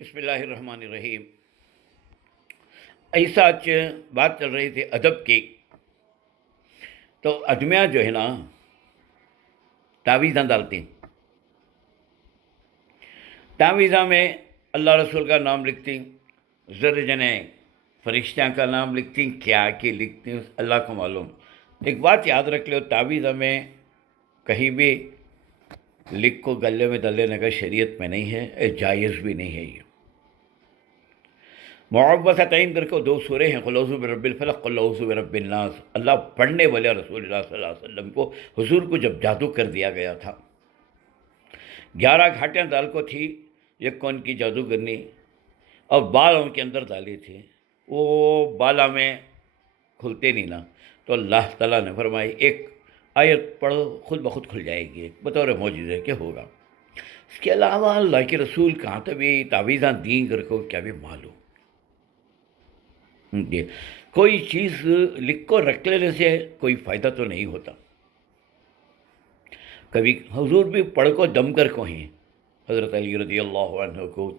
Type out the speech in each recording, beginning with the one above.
بسم اللہ الرحمن الرحیم۔ ایسا آج بات چل رہی تھی ادب کی، تو ادمیاں جو ہے نا تعویذاں ڈالتی ہیں۔ تعویذاں میں اللہ رسول کا نام لکھتی، ذرے جنے فرشتیاں کا نام لکھتی، کیا کہ لکھتی اللہ کو معلوم۔ ایک بات یاد رکھ لو، تعویذ میں کہیں بھی لکھ کو گلے میں ڈال لینے کا شریعت میں نہیں ہے، جائز بھی نہیں ہے۔ یہ معوذتین کر کے دو سورے ہیں، قل اعوذ برب الفلق، قل اعوذ برب الناس۔ اللہ پڑھنے والے رسول اللہ صلی اللہ علیہ وسلم کو، حضور کو جب جادو کر دیا گیا تھا، 11 گھاٹیاں دال کو تھی، ایک کون کی جادوگرنی، اور بال ان کے اندر ڈالی تھی، وہ بالا میں کھلتے نہیں نا، تو اللہ تعالیٰ نے فرمائی ایک آیت پڑھو خود بخود کھل جائے گی، بطور معجزے کے ہوگا۔ اس کے علاوہ اللہ کے رسول کہاں تک بھی تعویذاں دیں کر کو کیا بھی معلوم۔ جی، کوئی چیز لکھ کو رکھ لینے سے کوئی فائدہ تو نہیں ہوتا۔ کبھی حضور بھی پڑھ کو دم کر کو ہیں، حضرت علی رضی اللہ عنہ کو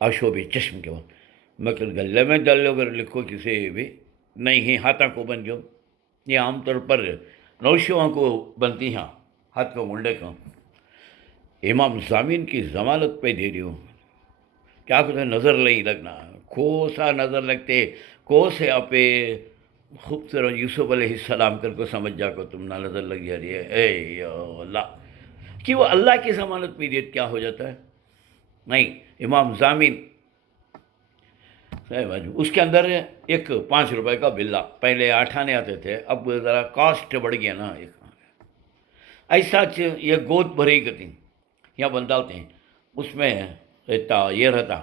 آشوب چشم کے بعد مگر گلے میں ڈال لو، اگر لکھو کسی بھی نہیں ہیں، ہاتھوں کو بن جو، یہ عام طور پر نوشیوں کو بنتی ہیں، ہاتھ کو منڈے کو۔ امام ضامین کی ضمانت پہ دے رہی ہوں، کیا کہتے نظر نہیں لگنا، کوسا نظر لگتے، کو سے آپ خوبصورت یوسف علیہ السلام کر کو سمجھ جا کو تم نہ نظر لگ جا رہی ہے، اے یا اللہ، کہ وہ اللہ کی ضمانت پہ دیت کیا ہو جاتا ہے؟ نہیں، امام ضامین اس کے اندر ایک 5 روپے کا بلا، پہلے 8 آنے آتے تھے، اب ذرا کاسٹ بڑھ گیا نا، ایسا یہ گود بھری کرتی یا بندالتے ہیں، اس میں رہتا یہ رہتا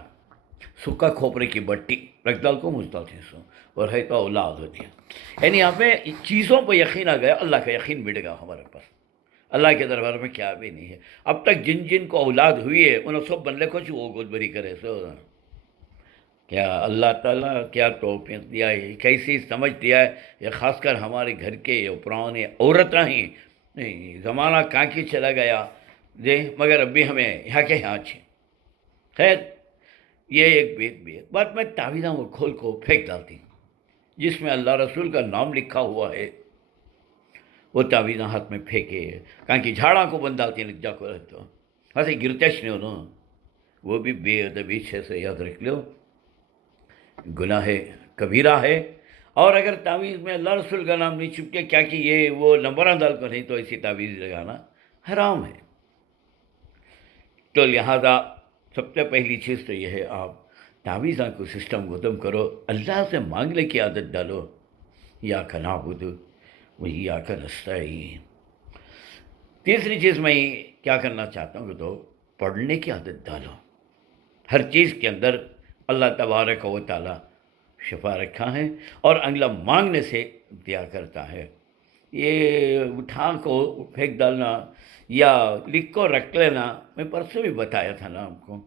سکا کھوپرے کی بٹی رکھ ڈال کو مجھ ڈالتے ہیں سو، اور ہے تو اولاد ہوتی ہے۔ یعنی یہاں پہ چیزوں پہ یقین آ گیا، اللہ کا یقین مٹ گا ہمارے پاس، اللہ کے دربار میں کیا بھی نہیں ہے۔ اب تک جن جن کو اولاد ہوئی ہے انہوں سب بنلے کو وہ گود بری کرے سو، کیا اللہ تعالیٰ کیا توفیق دیا ہے، کیسی سمجھ دیا ہے، یہ خاص کر ہمارے گھر کے یہ پرانے عورتیں ہیں، نہیں زمانہ کہاں کی چلا گیا جی، مگر اب بھی ہمیں یہاں کے یہاں اچھے۔ خیر، یہ ایک بات میں تعویذوں کو کھول کو پھینک ڈالتی ہوں، جس میں اللہ رسول کا نام لکھا ہوا ہے، وہ تعویذاں ہاتھ میں پھینکے، کہاں کی جھاڑاں کو بند ڈالتی ہیں، لکھ جا کو رہتا ہنسے گرتش نہیں ہونا، وہ بھی بے ادبی سے یاد رکھ لو، گناہ کبیرہ ہے۔ اور اگر تعویذ میں اللہ رسول کا نام نہیں چپکے، کیا کہ یہ وہ نمبراں ڈال کو نہیں، تو ایسی تعویذ لگانا حرام ہے۔ تو لہذا سب سے پہلی چیز تو یہ ہے، آپ تعویذاں کو سسٹم ختم کرو، اللہ سے مانگنے کی عادت ڈالو، یا کا نعبد و یا کا نستعین۔ تیسری چیز میں کیا کرنا چاہتا ہوں کہ تو پڑھنے کی عادت ڈالو، ہر چیز کے اندر اللہ تبارک و تعالی شفا رکھا ہے، اور اگلا مانگنے سے دیا کرتا ہے۔ یہ اٹھا کو پھینک ڈالنا یا لکھ کو رکھ لینا، میں پرسوں بھی بتایا تھا نا آپ کو،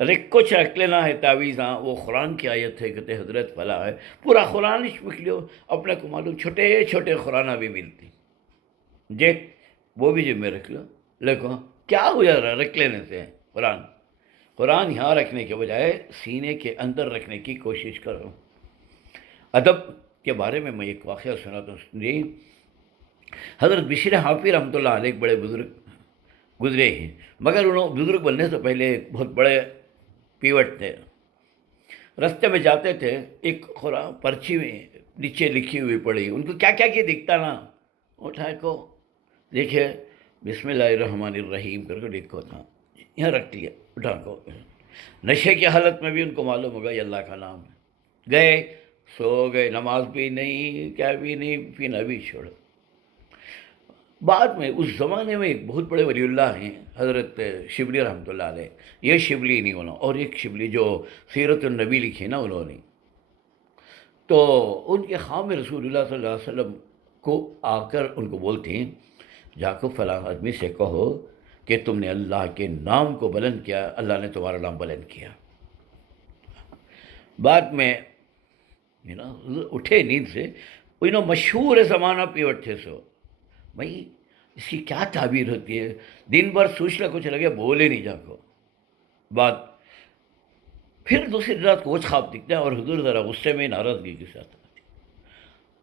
رکھ کچھ رکھ لینا ہے تعویذاں، وہ قرآن کی آیت ہے، کہتے حضرت فلا ہے، پورا قرآن لکھ لو، اپنے کو معلوم چھوٹے چھوٹے قرآن بھی ملتی جی، وہ بھی جب میں رکھ لو، لکھو کیا ہو جا رہا رکھ لینے سے؟ قرآن یہاں رکھنے کے بجائے سینے کے اندر رکھنے کی کوشش کرو۔ ادب کے بارے میں ایک واقعہ سناتا ہوں، سنیے۔ حضرت بشیر حافظ رحمۃ اللہ علیہ ایک بڑے بزرگ گزرے ہیں، مگر انہوں بزرگ بننے سے پہلے ایک بہت بڑے پیوٹ تھے۔ رستے میں جاتے تھے، ایک پرچی میں نیچے لکھی ہوئی پڑی، ان کو کیا کیا کہ دکھتا نا، اٹھا کو دیکھے بسم اللہ الرحمن الرحیم کر کے لکھو تھا، یہاں رکھ لیا، اٹھا کو نشے کی حالت میں بھی ان کو معلوم ہوگا یہ اللہ کا نام ہے، گئے سو گئے، نماز بھی نہیں، کیا بھی نہیں، پینا بھی چھوڑو۔ بعد میں اس زمانے میں ایک بہت بڑے ولی اللہ ہیں، حضرت شبلی رحمۃ اللہ علیہ، یہ شبلی نہیں ہونا، اور ایک شبلی جو سیرت النبی لکھی نا انہوں نے، تو ان کے خام رسول اللہ صلی اللہ علیہ وسلم کو آ کر ان کو بولتے ہیں، جا کو فلاں آدمی سے کہو کہ تم نے اللہ کے نام کو بلند کیا، اللہ نے تمہارا نام بلند کیا۔ بعد میں اٹھے نیند سے، انہوں مشہور زمانہ پیوٹ تھے سو، بھائی اس کی کیا تعبیر ہوتی ہے، دن بھر سوچنا کچھ لگے، بولے نہیں جا کو، بات پھر دوسری رات کو وہ خواب دکھتا ہے اور حضور ذرا غصے میں ناراضگی کے ساتھ آتی،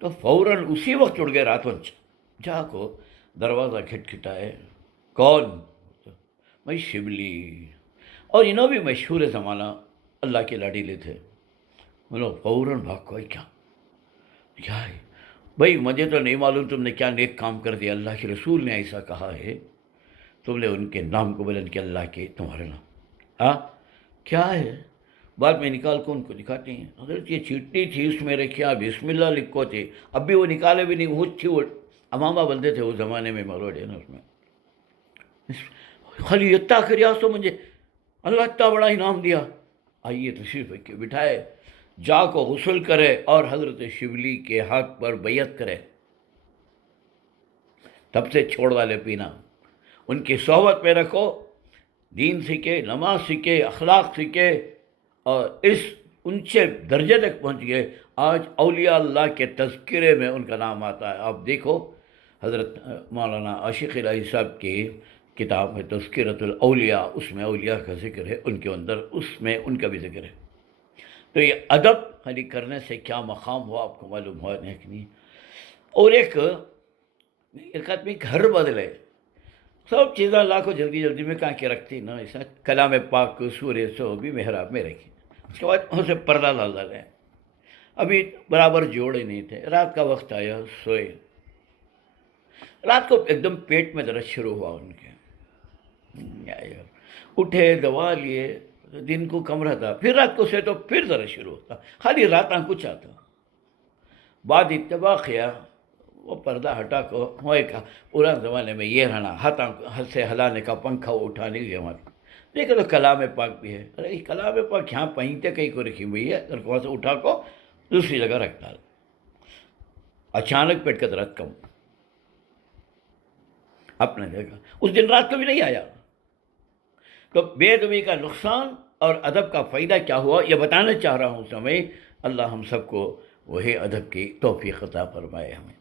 تو فوراً اسی وقت اٹھ گئے راتوں جا کو دروازہ کھٹکھٹائے، کون؟ بھائی شبلی، اور انہوں بھی مشہور زمانہ اللہ کے لاڈیلے تھے، وہ لوگ فوراً بھاگ کو کیا ہے بھائی، مجھے تو نہیں معلوم تم نے کیا نیک کام کر دیا، اللہ کے رسول نے ایسا کہا ہے، تم نے ان کے نام کو بلند کیا، اللہ کے تمہارے نام، ہاں کیا ہے؟ بعد میں نکال کو ان کو دکھاتے ہیں، حضرت یہ چٹی تھی، اس میں رکھیا بسم اللہ لکھو تھے، اب بھی وہ نکالے بھی نہیں، وہ تھی، وہ امامہ بندے تھے اس زمانے میں، مروڑ ہے نا اس میں، خالی اتنا کریا سو مجھے اللہ اتنا بڑا انعام دیا، آئیے تشریف رکھے، بٹھائے، جا کو غسل کرے اور حضرت شبلی کے ہاتھ پر بیعت کرے، تب سے چھوڑ والے پینا، ان کی صحبت میں رکھو، دین سیکھے، نماز سیکھے، اخلاق سیکھے، اور اس اونچے درجے تک پہنچ گئے، آج اولیاء اللہ کے تذکرے میں ان کا نام آتا ہے۔ آپ دیکھو حضرت مولانا عاشق الہی صاحب کی کتاب ہے تذکرۃ الاولیاء، اس میں اولیاء کا ذکر ہے، ان کے اندر اس میں ان کا بھی ذکر ہے۔ تو یہ ادب خالی کرنے سے کیا مقام ہوا آپ کو معلوم ہوا نہیں۔ اور ایک آدمی گھر بدلے، سب چیزیں اللہ کو جلدی جلدی میں کہاں کے رکھتی نا، ایسا کلام پاک سورہ سو بھی محراب میں رکھی، اس کے بعد اسے پردہ ڈال ہے، ابھی برابر جوڑے نہیں تھے، رات کا وقت آیا، سوئے، رات کو ایک دم پیٹ میں درد شروع ہوا ان کے، اٹھے، دوا لیے، دن کو کم رہتا، پھر رات کو سے تو پھر درد شروع ہوتا، خالی رات کچھ آتا، بعد اتفاق کیا وہ پردہ ہٹا کو ہوئے کا، پرانے زمانے میں یہ رہنا، ہاتھ سے ہلانے کا، پنکھا اٹھانے کی ہمارے، دیکھو تو کلام پاک بھی ہے، ارے کلام پاک یہاں پہنتے کہیں کو رکھی ہوئی ہے، اگر وہاں سے اٹھا کو دوسری جگہ رکھتا، اچانک پیٹ کا درد کم، اپنے دیکھا اس دن رات کو بھی نہیں آیا۔ تو بے ادبی کا نقصان اور ادب کا فائدہ کیا ہوا یہ بتانا چاہ رہا ہوں، سمجھ اللہ ہم سب کو وہی ادب کی توفیق عطا فرمائے ہمیں۔